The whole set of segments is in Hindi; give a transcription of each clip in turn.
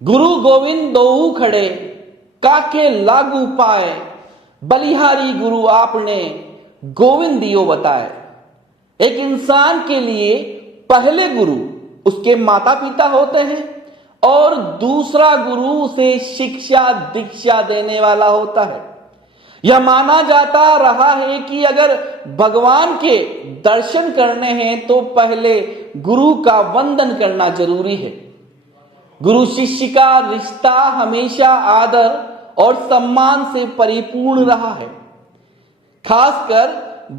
गुरु गोविंद दोऊ खड़े काके लागू पाए, बलिहारी गुरु आपने गोविंद दियो बताए। एक इंसान के लिए पहले गुरु उसके माता पिता होते हैं और दूसरा गुरु उसे शिक्षा दीक्षा देने वाला होता है। यह माना जाता रहा है कि अगर भगवान के दर्शन करने हैं तो पहले गुरु का वंदन करना जरूरी है। गुरु शिष्य का रिश्ता हमेशा आदर और सम्मान से परिपूर्ण रहा है। खासकर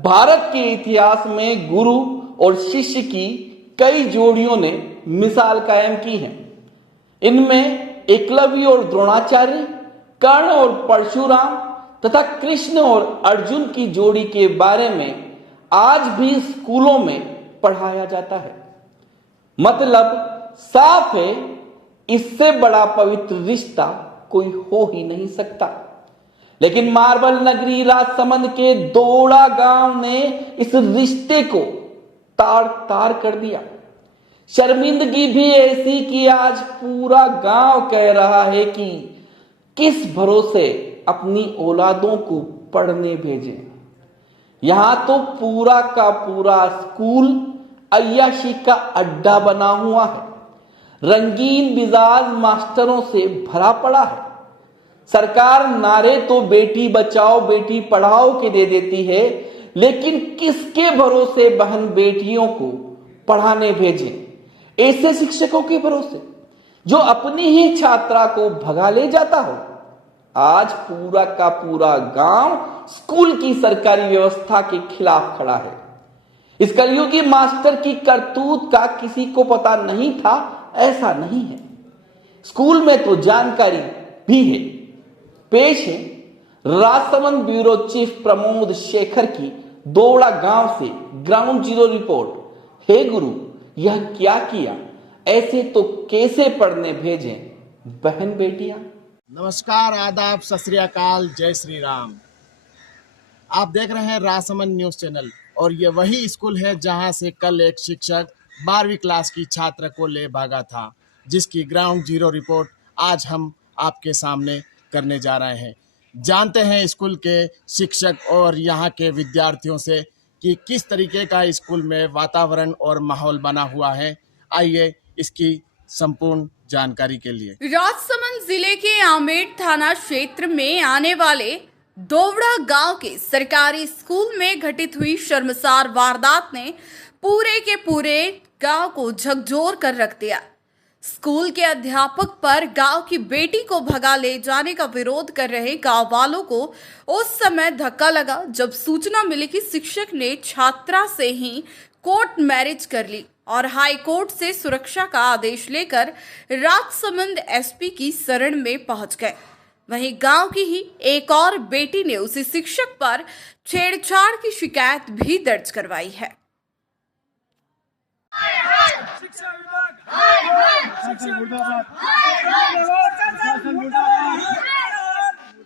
भारत के इतिहास में गुरु और शिष्य की कई जोड़ियों ने मिसाल कायम की है। इनमें एकलव्य और द्रोणाचार्य, कर्ण और परशुराम तथा कृष्ण और अर्जुन की जोड़ी के बारे में आज भी स्कूलों में पढ़ाया जाता है। मतलब साफ है, इससे बड़ा पवित्र रिश्ता कोई हो ही नहीं सकता। लेकिन मार्बल नगरी राजसमंद के दोड़ा गांव ने इस रिश्ते को तार तार कर दिया। शर्मिंदगी भी ऐसी कि आज पूरा गांव कह रहा है कि किस भरोसे अपनी औलादों को पढ़ने भेजें। यहां तो पूरा का पूरा स्कूल अय्याशी का अड्डा बना हुआ है। रंगीन मिजाज मास्टरों से भरा पड़ा है। सरकार नारे तो बेटी बचाओ बेटी पढ़ाओ के दे देती है, लेकिन किसके भरोसे बहन बेटियों को पढ़ाने भेजें? ऐसे शिक्षकों के भरोसे जो अपनी ही छात्रा को भगा ले जाता हो। आज पूरा का पूरा गांव स्कूल की सरकारी व्यवस्था के खिलाफ खड़ा है। इस कलयुगी मास्टर की करतूत का किसी को पता नहीं था, ऐसा नहीं है। स्कूल में तो जानकारी भी है। पेश है राजसमंद ब्यूरो चीफ प्रमोद शेखर की दोड़ा गांव से ग्राउंड जीरो रिपोर्ट। हे गुरु, यह क्या किया, ऐसे तो कैसे पढ़ने भेजें बहन बेटियां। नमस्कार, आदाब, सत श्री अकाल, जय श्री राम। आप देख रहे हैं राजसमंद न्यूज चैनल और ये वही स्कूल है जहां से कल एक शिक्षक 12वीं क्लास की छात्र को ले भागा था, जिसकी ग्राउंड जीरो रिपोर्ट आज हम आपके सामने करने जा रहे हैं। जानते हैं स्कूल के शिक्षक और यहाँ के विद्यार्थियों से कि किस तरीके का स्कूल में वातावरण और माहौल बना हुआ है। आइए इसकी संपूर्ण जानकारी के लिए। राजसमंद जिले के आमेर थाना क्षेत्र में आने वाले दोवड़ा गांव के सरकारी स्कूल में घटित हुई शर्मसार वारदात ने पूरे के पूरे गांव को झकझोर कर रख दिया। स्कूल के अध्यापक पर गांव की बेटी को भगा ले जाने का विरोध कर रहे गांव वालों को उस समय धक्का लगा जब सूचना मिली कि शिक्षक ने छात्रा से ही कोर्ट मैरिज कर ली और हाई कोर्ट से सुरक्षा का आदेश लेकर राजसमंद एसपी की शरण में पहुंच गए। वहीं गांव की ही एक और बेटी ने उसी शिक्षक पर छेड़छाड़ की शिकायत भी दर्ज करवाई है। शिक्षा विभाग हाय हाय, शिक्षा विभाग हाय हाय, प्रशासन मुर्दाबाद,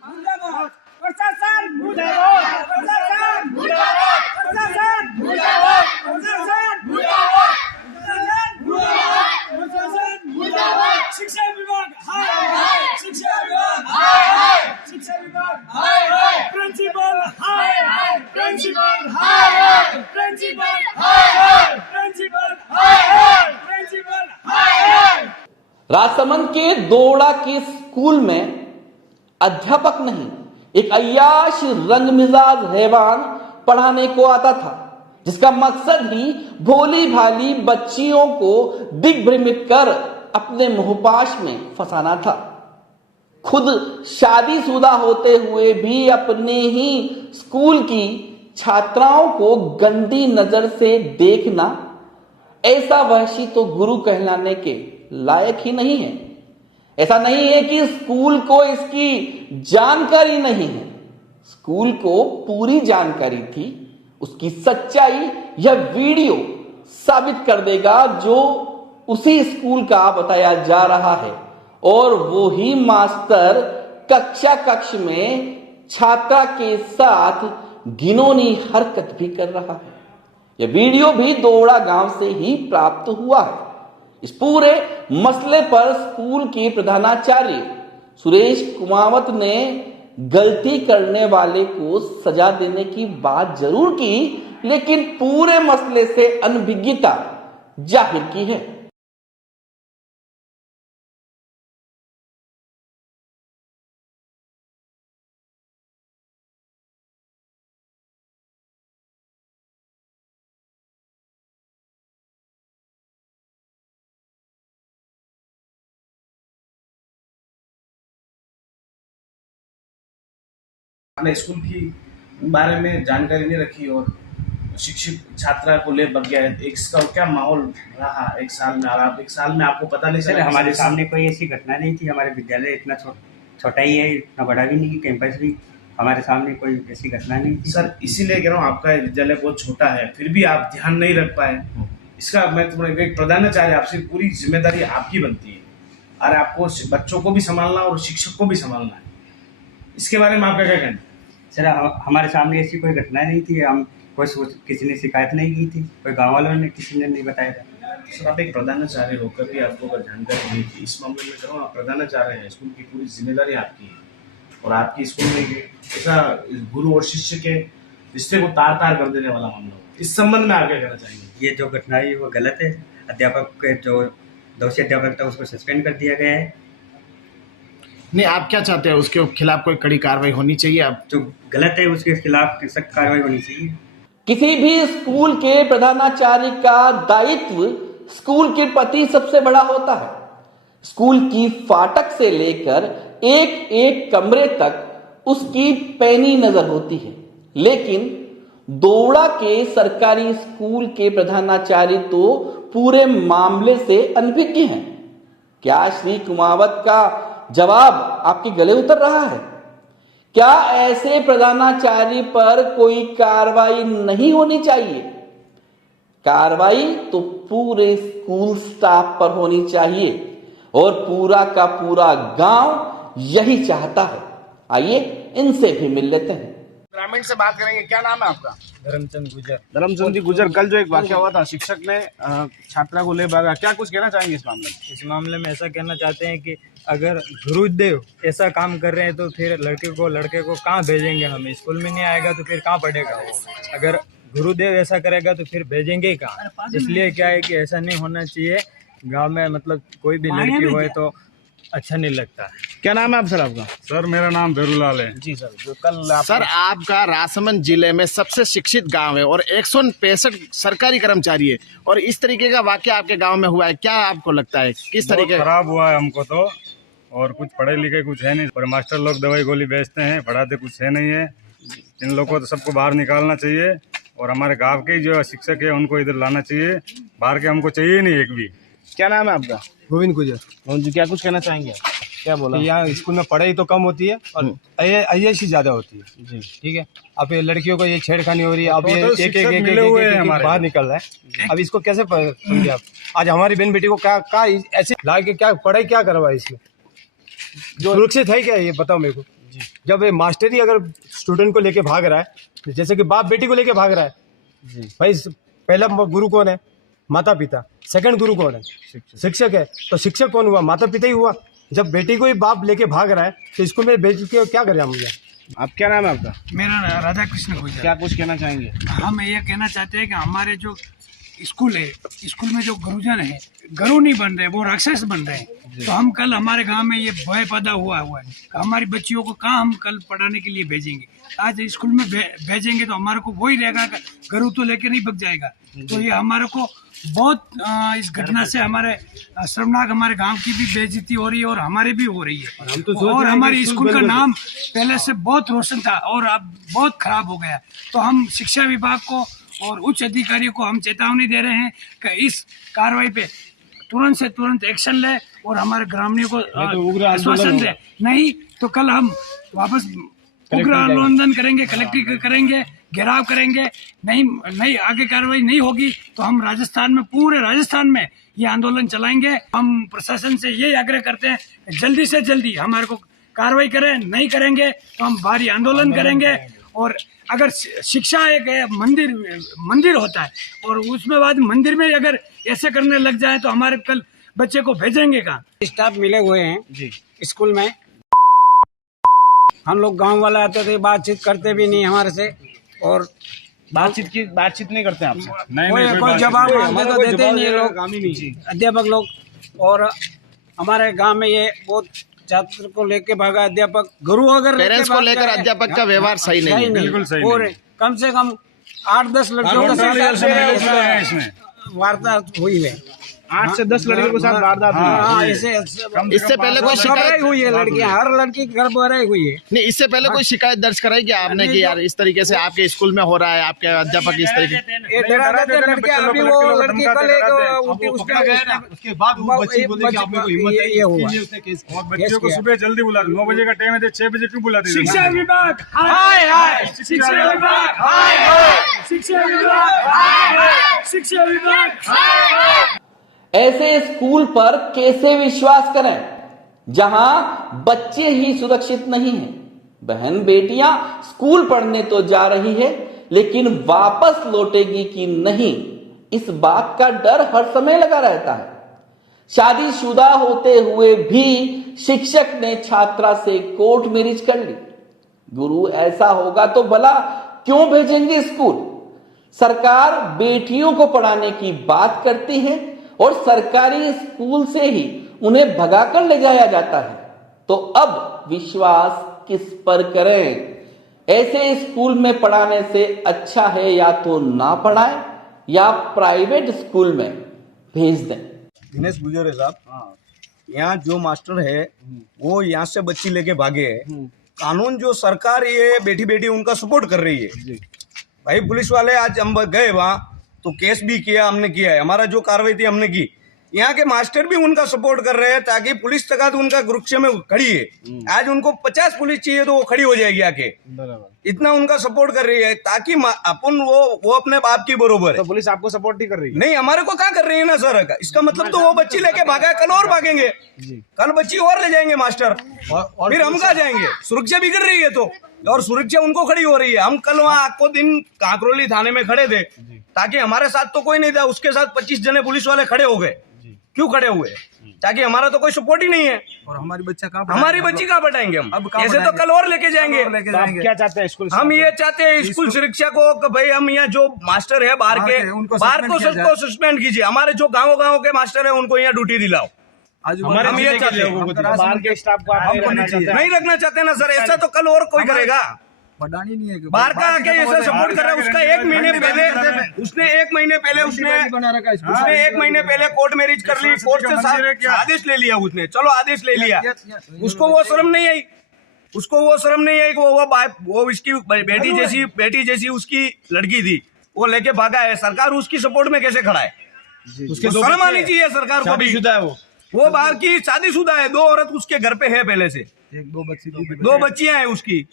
मुर्दाबाद, प्रशासन मुर्दाबाद, प्रशासन मुर्दाबाद, प्रशासन मुर्दाबाद, प्रशासन मुर्दाबाद, प्रशासन मुर्दाबाद, प्रशासन मुर्दाबाद, शिक्षा विभाग हाय हाय, शिक्षा विभाग हाय हाय, शिक्षा विभाग हाय हाय, प्रिंसिपल हाय हाय, प्रिंसिपल हाय हाय, प्रिंसिपल हाय हाय, प्रिंसिपल हाय हाय, प्रिंसिपल हाय हाय। राजसमंद के दोड़ा के स्कूल में अध्यापक नहीं, एक अय्याश रंगमिजाज हैवान पढ़ाने को आता था, जिसका मकसद ही भोली भाली बच्चियों को दिग्भ्रमित कर अपने मोहपाश में फंसाना था। खुद शादीशुदा होते हुए भी अपने ही स्कूल की छात्राओं को गंदी नजर से देखना, ऐसा वहशी तो गुरु कहलाने के लायक ही नहीं है। ऐसा नहीं है कि स्कूल को इसकी जानकारी नहीं है, स्कूल को पूरी जानकारी थी। उसकी सच्चाई यह वीडियो साबित कर देगा जो उसी स्कूल का बताया जा रहा है, और वो ही मास्टर कक्ष में छात्रा के साथ घिनौनी हरकत भी कर रहा है। यह वीडियो भी दोड़ा गांव से ही प्राप्त हुआ है। इस पूरे मसले पर स्कूल के प्रधानाचार्य सुरेश कुमावत ने गलती करने वाले को सजा देने की बात जरूर की, लेकिन पूरे मसले से अनभिज्ञता जाहिर की है। अपने स्कूल की बारे में जानकारी नहीं रखी और शिक्षित छात्रा को ले बग गया है। इसका क्या माहौल रहा एक साल में? और आप एक साल में आपको पता नहीं सर, चला? हमारे सामने कोई ऐसी घटना नहीं थी। हमारे विद्यालय इतना छोटा ही है, इतना बड़ा भी नहीं, कैंपस भी। हमारे सामने कोई ऐसी घटना नहीं थी। सर, इसीलिए कह रहा हूँ, आपका विद्यालय बहुत छोटा है, फिर भी आप ध्यान नहीं रख पाए। इसका मैं तुम्हें एक प्रधानाचार्य, आपसे पूरी जिम्मेदारी आपकी बनती है और आपको बच्चों को भी संभालना और शिक्षक को भी संभालना है। इसके बारे में आपका क्या कहना है? सर, हमारे सामने ऐसी कोई घटना नहीं थी। हम किसी ने शिकायत नहीं की थी, कोई गाँव वालों ने किसी ने नहीं बताया था। सर, आप एक प्रधानाचार्य होकर भी आपको अगर जानकारी नहीं थी, इस मामले में करो, आप प्रधानाचार्य हैं, स्कूल की पूरी जिम्मेदारी आपकी है और आपकी स्कूल में ऐसा गुरु और शिष्य के रिश्ते को तार तार कर देने वाला मामला हो, इस संबंध में आप क्या कहना चाहेंगे? ये जो घटना है वो गलत है। अध्यापक के जो दोषी अध्यापक था उसको सस्पेंड कर दिया गया है। नहीं, आप क्या चाहते हैं? उसके खिलाफ कोई कड़ी कार्रवाई होनी चाहिए? आप जो गलत है उसके खिलाफ सख्त कार्रवाई होनी चाहिए। किसी भी स्कूल के प्रधानाचार्य का दायित्व स्कूल के प्रति सबसे बड़ा होता है। स्कूल की फाटक से लेकर एक एक कमरे तक उसकी पैनी नजर होती है, लेकिन दोवड़ा के सरकारी स्कूल के प्रधानाचार्य तो पूरे मामले से अनभिज्ञ हैं। क्या श्री कुमावत का जवाब आपके गले उतर रहा है? क्या ऐसे प्रधानाचार्य पर कोई कार्रवाई नहीं होनी चाहिए? कार्रवाई तो पूरे स्कूल स्टाफ पर होनी चाहिए और पूरा का पूरा गांव यही चाहता है। आइए इनसे भी मिल लेते हैं। ग्रामीण से बात करेंगे। क्या नाम है आपका? धर्मचंद गुजर। धर्मचंद जी गुजर, कल जो एक वाकया हुआ था, शिक्षक ने छात्रा को ले भागा, क्या कुछ कहना चाहेंगे इस मामले में? इस मामले में ऐसा कहना चाहते हैं कि अगर गुरुदेव ऐसा काम कर रहे हैं तो फिर लड़के को कहाँ भेजेंगे? हम स्कूल में नहीं आएगा तो फिर कहाँ पढ़ेगा वो? अगर गुरुदेव ऐसा करेगा तो फिर भेजेंगे ही कहाँ? इसलिए क्या है कि ऐसा नहीं होना चाहिए। गांव में मतलब कोई भी लड़की होए तो अच्छा नहीं लगता है। क्या नाम है आप सर आपका? सर, मेरा नाम भेरूलाल है। जी सर, जो कल सर आपका राजसमंद जिले में सबसे शिक्षित गांव है और 165 सरकारी कर्मचारी है और इस तरीके का वाकया आपके गांव में हुआ है, क्या आपको लगता है किस तरीके? खराब हुआ है हमको तो, और कुछ पढ़े लिखे कुछ है नहीं, और मास्टर लोग दवाई गोली बेचते हैं, पढ़ाते कुछ है नहीं है। इन लोगों को तो सबको बाहर निकालना चाहिए और हमारे गाँव के जो शिक्षक है उनको इधर लाना चाहिए। बाहर के हमको चाहिए नहीं एक भी। क्या नाम है आपका? गोविंद गुजर। मोहन जी, क्या कुछ कहना चाहेंगे? क्या बोला? यहाँ स्कूल में पढ़ाई तो कम होती है और अय्याशी ज्यादा होती है। जी ठीक है, अब ये लड़कियों को ये छेड़खानी हो रही है। अब ये तो एक शिक्षक मिले हुए हैं हमारे बाहर निकल रहा है। अब इसको कैसे समझे आप? आज हमारी बहन बेटी को क्या ऐसे ला के क्या पढ़ाई क्या करवाए? इसमें जो सुरक्षित है क्या, ये बताओ मेरे को। जब ये मास्टर ही अगर स्टूडेंट को लेके भाग रहा है, जैसे कि बाप बेटी को लेके भाग रहा है, भाई पहला गुरु कौन है? माता पिता। सेकंड गुरु कौन है? शिक्षक है। तो शिक्षक कौन हुआ? माता पिता ही हुआ। जब बेटी को ही बाप लेके भाग रहा है तो स्कूल में भेज के क्या करें हम? आप क्या नाम है आपका? मेरा नाम राधा कृष्ण गुजर। क्या कुछ कहना चाहेंगे? हम ये कहना चाहते हैं कि हमारे जो स्कूल है, स्कूल में जो गुरुजन है, गुरु नहीं बन रहे, वो राक्षस बन रहे हैं। तो हम कल हमारे गांव में ये भय पैदा हुआ है कि हमारी बच्चियों को कहाँ हम कल पढ़ाने के लिए भेजेंगे? आज स्कूल में भेजेंगे तो हमारे को वही रहेगा, गुरु तो लेके नहीं भग जाएगा। तो ये हमारे को बहुत इस घटना से हमारे शर्मनाक हमारे गांव की भी बेइज्जती हो रही है और हमारी भी हो रही है। और हमारे स्कूल का नाम पहले से बहुत रोशन था और अब बहुत खराब हो गया। तो हम शिक्षा विभाग को और उच्च अधिकारियों को हम चेतावनी दे रहे हैं कि इस कार्रवाई पे तुरंत से तुरंत एक्शन ले और हमारे ग्रामीणों को आश्वासन दे। नहीं तो कल हम वापस उग्र आंदोलन करेंगे, कलेक्टर करेंगे, घेराव करेंगे। नहीं आगे कार्रवाई नहीं होगी तो हम राजस्थान में, पूरे राजस्थान में ये आंदोलन चलाएंगे। हम प्रशासन से ये आग्रह करते हैं जल्दी से जल्दी हमारे को कार्रवाई करें। नहीं करेंगे तो हम भारी आंदोलन करेंगे। और अगर शिक्षा एक मंदिर होता है और उसमें बाद मंदिर में अगर ऐसे करने लग जाए तो हमारे कल बच्चे को भेजेंगे कहाँ? स्टाफ मिले हुए हैं जी स्कूल में। हम लोग गांव वाले आते थे, बातचीत करते भी नहीं हमारे से, और बातचीत नहीं करते आपसे। कोई जवाब मांगते तो देते ही नहीं ये लोग, अध्यापक लोग। और हमारे गांव में ये बहुत छात्र को लेके भागा अध्यापक, गुरु अगर पेरेंट्स को लेकर अध्यापक का व्यवहार सही नहीं है। बिल्कुल सही नहीं। और कम से कम 8-10 लड़कियों के साथ इसमें वारदात हुई है। 8 से 10 लड़कियों के साथ वारदात हुई है। हाँ, इससे पहले कोई शिकायत हुई है? लड़कियां, हर लड़की घर पर हुई है। नहीं, इससे पहले कोई शिकायत दर्ज कराई क्या आपने कि यार इस तरीके से आपके स्कूल में हो रहा है, आपके अध्यापक इस तरीके? ये डरा देते लड़कियां। अभी वो लड़की कल उसके बाद वो बच्ची बोले कि आपने कोई हिम्मत ये हुआ। और बच्चों को सुबह जल्दी बुला, 9 बजे का टाइम है तो 6 बजे क्यों बुलाते? शिक्षा विभाग हाय हाय, शिक्षा विभाग हाय हाय, शिक्षा विभाग हाय हाय, शिक्षा विभाग हाय हाय। ऐसे स्कूल पर कैसे विश्वास करें जहां बच्चे ही सुरक्षित नहीं हैं? बहन बेटियां स्कूल पढ़ने तो जा रही है, लेकिन वापस लौटेगी कि नहीं, इस बात का डर हर समय लगा रहता है। शादीशुदा होते हुए भी शिक्षक ने छात्रा से कोर्ट मैरिज कर ली। गुरु ऐसा होगा तो भला क्यों भेजेंगे स्कूल? सरकार बेटियों को पढ़ाने की बात करती है और सरकारी स्कूल से ही उन्हें भगाकर ले जाया जाता है। तो अब विश्वास किस पर करें? ऐसे स्कूल में पढ़ाने से अच्छा है या तो ना पढ़ाएं या प्राइवेट स्कूल में भेज दें। दिनेश बुजोरे साहब, यहाँ जो मास्टर है वो यहाँ से बच्ची लेके भागे है। कानून जो सरकार ये बेटी बेटी उनका सपोर्ट कर रही है। भाई पुलिस वाले आज हम गए वहाँ तो केस भी किया, हमने किया है, हमारा जो कार्रवाई थी हमने की। यहाँ के मास्टर भी उनका सपोर्ट कर रहे हैं ताकि पुलिस तक उनका गुरुक्षे में खड़ी है। आज उनको 50 पुलिस चाहिए तो वो खड़ी हो जाएगी आके, इतना उनका सपोर्ट कर रही है ताकि अपन वो अपने बाप की बरोबर है। तो पुलिस आपको सपोर्ट नहीं कर रही है? नहीं, हमारे को क्या कर रही है ना सर, इसका मतलब तो वो बच्ची लेके भागा है, कल और भागेंगे, कल बच्ची और ले जाएंगे मास्टर, फिर हम कहाँ जाएंगे? सुरक्षा बिगड़ रही है तो, और सुरक्षा उनको खड़ी हो रही है। हम कल वहाँ आपको दिन काकरोली थाने में खड़े थे ताकि हमारे साथ तो कोई नहीं था, उसके साथ 25 जने पुलिस वाले खड़े हो गए। क्यों खड़े हुए? ताकि हमारा तो कोई सपोर्ट ही नहीं है। और हमारी बच्ची कहाँ पढ़ाएंगे हम? ऐसे तो कल और लेके जाएंगे। तो आप क्या चाहते हैं स्कूल? हम ये चाहते हैं स्कूल शिक्षा को कि भाई हम यहाँ जो मास्टर है बाहर के सबको सस्पेंड कीजिए। हमारे जो गाँव के मास्टर है उनको यहाँ ड्यूटी दिलाओ। हम ये चाहते हैं। बाहर के स्टाफ को नहीं रखना चाहते ना सर, ऐसा तो कल और कोई करेगा। पढ़ानी नहीं है बाहर का आके ऐसा सपोर्ट कर रहा है। उसका एक महीने पहले कोर्ट मैरिज कर ली, कोर्ट से आदेश ले लिया उसने, चलो आदेश ले लिया, उसको वो शर्म नहीं आई, वो इसकी बेटी जैसी उसकी लड़की थी, वो लेके भागा है। सरकार उसकी सपोर्ट में कैसे खड़ा है? उसके शर्म आनी चाहिए सरकार को भी। वो बाहर की शादीशुदा है, 2 औरत उसके घर पे है पहले से, 2 बच्चियां हैं उसकी,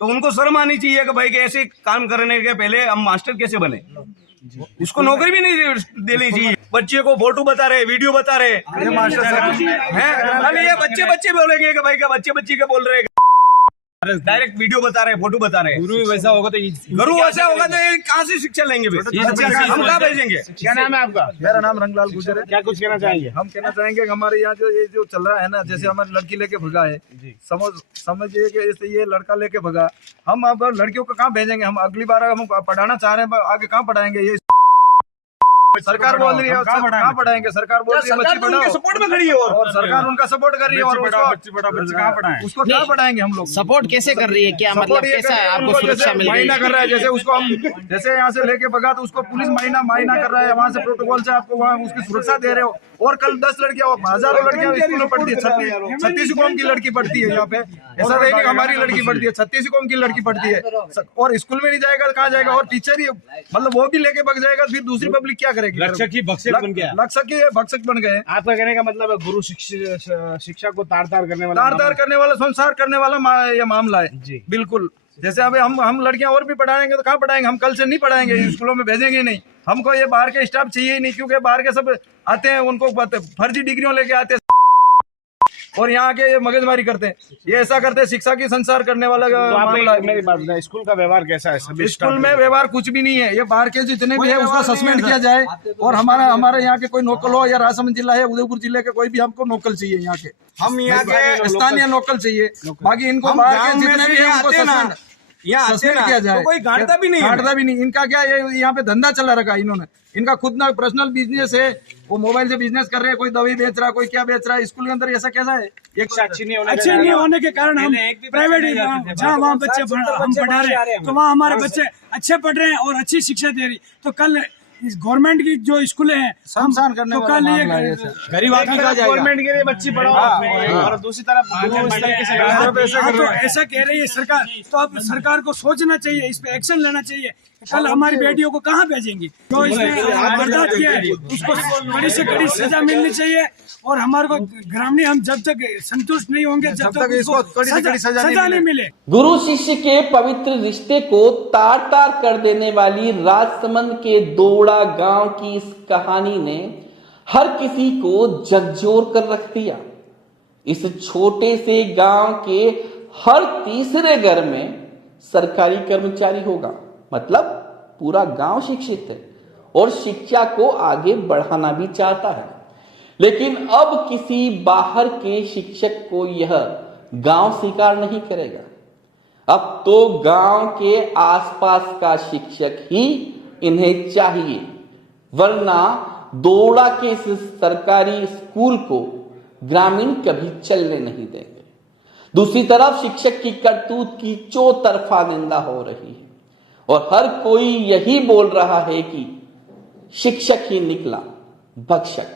तो उनको शर्म आनी चाहिए कि भाई ऐसे काम करने के पहले हम मास्टर कैसे बने। उसको नौकरी भी नहीं देनी चाहिए। बच्चे को फोटो बता रहे, वीडियो बता रहे हैं, अभी ये बच्चे बोलेंगे कि भाई का बच्चे के बोल रहे, डायरेक्ट वीडियो बता रहे, फोटो बता रहे। गुरु वैसा होगा तो ये कहाँ से शिक्षा लेंगे? हम कहाँ भेजेंगे? क्या नाम है आपका? मेरा नाम रंगलाल गुजर है। क्या कुछ कहना चाहेंगे? हम कहना चाहेंगे कि हमारे यहाँ जो चल रहा है ना, जैसे हमारी लड़की लेके भगा है, समझिए कि जैसे ये लड़का लेके भगा, हम अब लड़कियों को कहाँ भेजेंगे? हम अगली बार हम पढ़ाना चाह रहे हैं, आगे कहाँ पढ़ाएंगे? ये सरकार बोल रही है कहाँ पढ़ाएंगे? सरकार बोल रही है बच्ची पढ़ाओ, सपोर्ट में खड़ी है और सरकार उनका सपोर्ट कर रही है, और उसको कहाँ पढ़ाएंगे हम लोग? सपोर्ट कैसे कर रही है? क्या मतलब कैसा है? आपको सुरक्षा मिल रही है? कर रहा है, जैसे उसको हम जैसे यहाँ से लेके भगा तो उसको पुलिस महीना कर रहा है, वहाँ से प्रोटोकॉल से आपको वहाँ उसकी सुरक्षा दे रहे हो। और कल 10 लड़कियां, हजारों लड़कियां स्कूल में पढ़ती है, 36 कौम की लड़की पढ़ती है यहाँ पे। ऐसा नहीं कि हमारी लड़की पढ़ती है, 36 कौम की लड़की पढ़ती है, और स्कूल में नहीं जाएगा कहाँ जाएगा? और टीचर ही मतलब वो भी लेके भग जाएगा, फिर दूसरी पब्लिक क्या करेगी? भक्षक भक्षक बन गए। आपका कहने का मतलब है गुरु शिक्षा को तार तार करने वाला संसार करने वाला ये मामला है जी। बिल्कुल, जैसे अभी हम लड़कियां और भी पढ़ाएंगे तो कहाँ पढ़ाएंगे? हम कल से नहीं पढ़ाएंगे, स्कूलों में भेजेंगे नहीं। हमको ये बाहर के स्टाफ चाहिए ही नहीं, क्योंकि बाहर के सब आते हैं, उनको फर्जी डिग्रियों लेके आते हैं। और यहाँ के ये मगजमारी करते हैं, ये ऐसा करते हैं, शिक्षा की संसार करने वाला मामला है। मेरी बात बताइए, स्कूल का व्यवहार कैसा है? सभी स्कूल में व्यवहार कुछ भी नहीं है, ये बाहर के जितने भी है उसका सस्पेंड किया जाए, और हमारे यहाँ के कोई नोकल हो, या राजसमंद जिला है, उदयपुर जिले के कोई भी हमको नोकल चाहिए, यहाँ के हम यहाँ के स्थानीय नोकल चाहिए, बाकी इनको बाहर के जितने भी है उनको सस्पेंड किया जाए। कोई गांठता भी नहीं है। गांठता भी नहीं, इनका क्या ये यहाँ पे धंधा चला रखा इन्होंने, इनका खुद ना पर्सनल बिजनेस है, वो मोबाइल से बिजनेस कर रहे हैं, कोई दवाई बेच रहा है, कोई क्या बेच रहा है। स्कूल के अंदर ऐसा कैसा है? अच्छे नहीं होने के कारण हम प्राइवेट जहाँ वहाँ बच्चे हम पढ़ा रहे हैं, तो वहाँ हमारे बच्चे अच्छे पढ़ रहे हैं और अच्छी शिक्षा दे रही। तो कल इस गवर्नमेंट की जो स्कूलें हैं शमशान करने तो कल ये गरीब आदमी का गवर्नमेंट के लिए बच्चे पढ़ाओ और दूसरी तरफ तो ऐसा कह रही है सरकार, तो अब सरकार को सोचना चाहिए, इस पे एक्शन लेना चाहिए। कल हमारी बेटियों को कहाँ भेजेंगे? जो इसने बर्दाश्त किया है उसको कड़ी से कड़ी सजा मिलनी चाहिए, और हमारे को ग्रामीण हम जब तक संतुष्ट नहीं होंगे जब तक इसको कड़ी से कड़ी सजा नहीं मिले। गुरु शिष्य के पवित्र रिश्ते को तार तार कर देने वाली राजसमंद के दोवड़ा गांव की इस कहानी ने हर किसी को झकझोर कर रख दिया। इस छोटे से गांव के हर तीसरे घर में सरकारी कर्मचारी होगा, मतलब पूरा गांव शिक्षित है और शिक्षा को आगे बढ़ाना भी चाहता है। लेकिन अब किसी बाहर के शिक्षक को यह गांव स्वीकार नहीं करेगा। अब तो गांव के आसपास का शिक्षक ही इन्हें चाहिए, वरना दोवड़ा के इस सरकारी स्कूल को ग्रामीण कभी चलने नहीं देंगे। दूसरी तरफ शिक्षक की करतूत की चौतरफा निंदा हो रही है और हर कोई यही बोल रहा है कि शिक्षक ही निकला भक्षक।